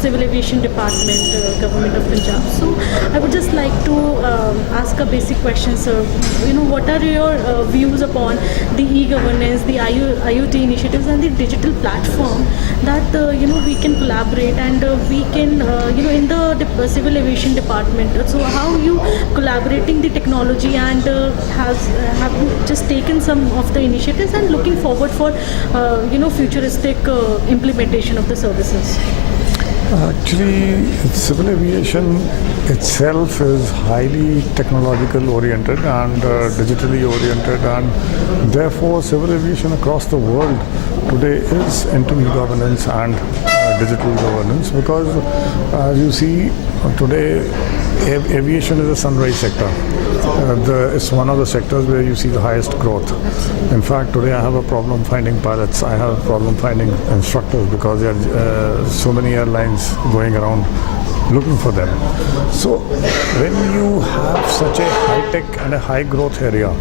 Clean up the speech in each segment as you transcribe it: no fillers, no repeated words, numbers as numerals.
Civil Aviation Department, Government of Punjab. So I would just like to ask a basic question, sir. What are your views upon the e-governance, the IoT initiatives, and the digital platform that we can collaborate and we can in the Civil Aviation Department. So how you collaborating the technology and have you just taken some of the initiatives and looking forward for futuristic implementation of the services? Actually, civil aviation itself is highly technological oriented and digitally oriented, and therefore civil aviation across the world today is into e-governance and digital governance, because as you see today, aviation is a sunrise sector. It's one of the sectors where you see the highest growth. In fact, today I have a problem finding pilots. I have a problem finding instructors because there are so many airlines going around looking for them. So when you have such a high-tech and a high-growth area,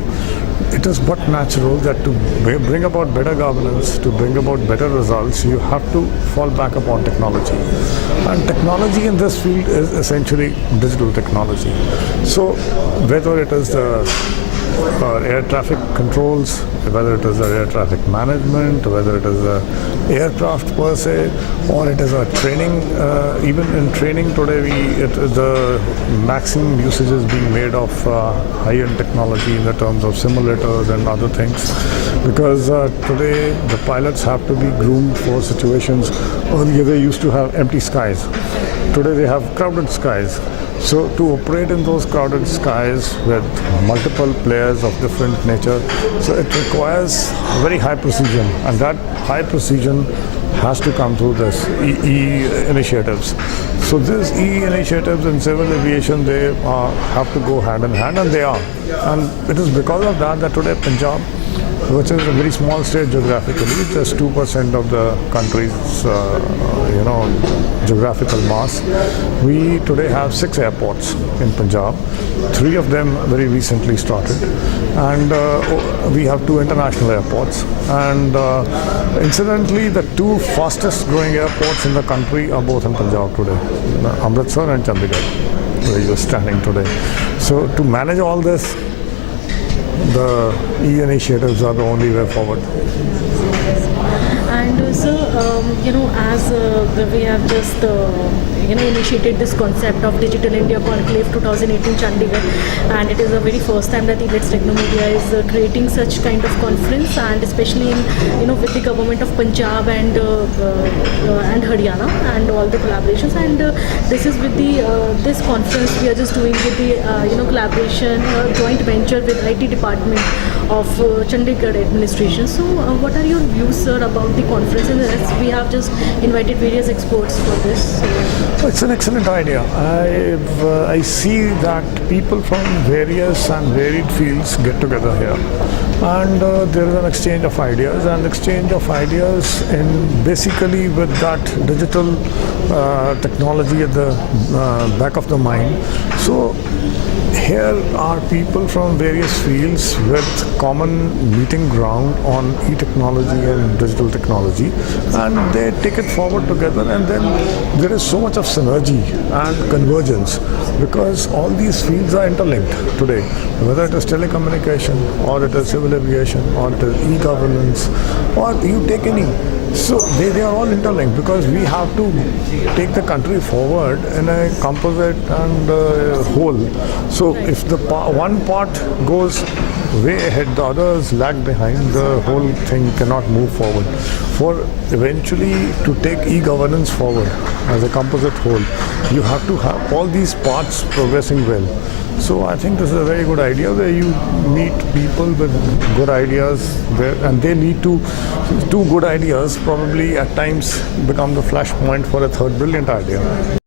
it is but natural that to bring about better governance, to bring about better results, you have to fall back upon technology. And technology in this field is essentially digital technology. So whether it is the air traffic controls, whether it is the air traffic management, whether it is the aircraft per se, or it is a training. Even in training today, the maximum usage is being made of high-end technology in the terms of simulators and other things, because today the pilots have to be groomed for situations. Earlier they used to have empty skies. Today they have crowded skies. So to operate in those crowded skies with multiple players of different nature, so it requires very high precision, and that high precision has to come through this initiatives. So these initiatives in civil aviation, they have to go hand in hand, and they are. And it is because of that today Punjab, which is a very small state geographically, just 2% of the country's geographical mass. We today have 6 airports in Punjab. 3 of them very recently started, and we have 2 international airports. And incidentally, the 2 fastest growing airports in the country are both in Punjab today, Amritsar and Chandigarh, where you're standing today. So to manage all this, the e-initiatives are the only way forward. And so, as we have just initiated this concept of Digital India Conclave 2018 Chandigarh, and it is the very first time that elets Technomedia is creating such kind of conference, and especially in with the government of Punjab and Haryana and all the collaborations. And this is with the this conference we are just doing with the collaboration joint venture with IT department of Chandigarh administration. So what are your views, sir, about the conference? And as we have just invited various experts for this. It's an excellent idea. I see that people from various and varied fields get together here, and there is an exchange of ideas, in basically with that digital technology at the back of the mind. So here are people from various fields with common meeting ground on e-technology and digital technology, and they take it forward together, and then there is so much of synergy and convergence, because all these fields are interlinked today, whether it is telecommunication or it is civil aviation or it is e-governance, or you take any. So they are all interlinked, because we have to take the country forward in a composite and whole. So if the one part goes way ahead, the others lag behind, the whole thing cannot move forward. For eventually to take e-governance forward as a composite whole, you have to have all these parts progressing well. So I think this is a very good idea, where you meet people with good ideas there, and they need to, 2 good ideas probably at times become the flashpoint for a third brilliant idea.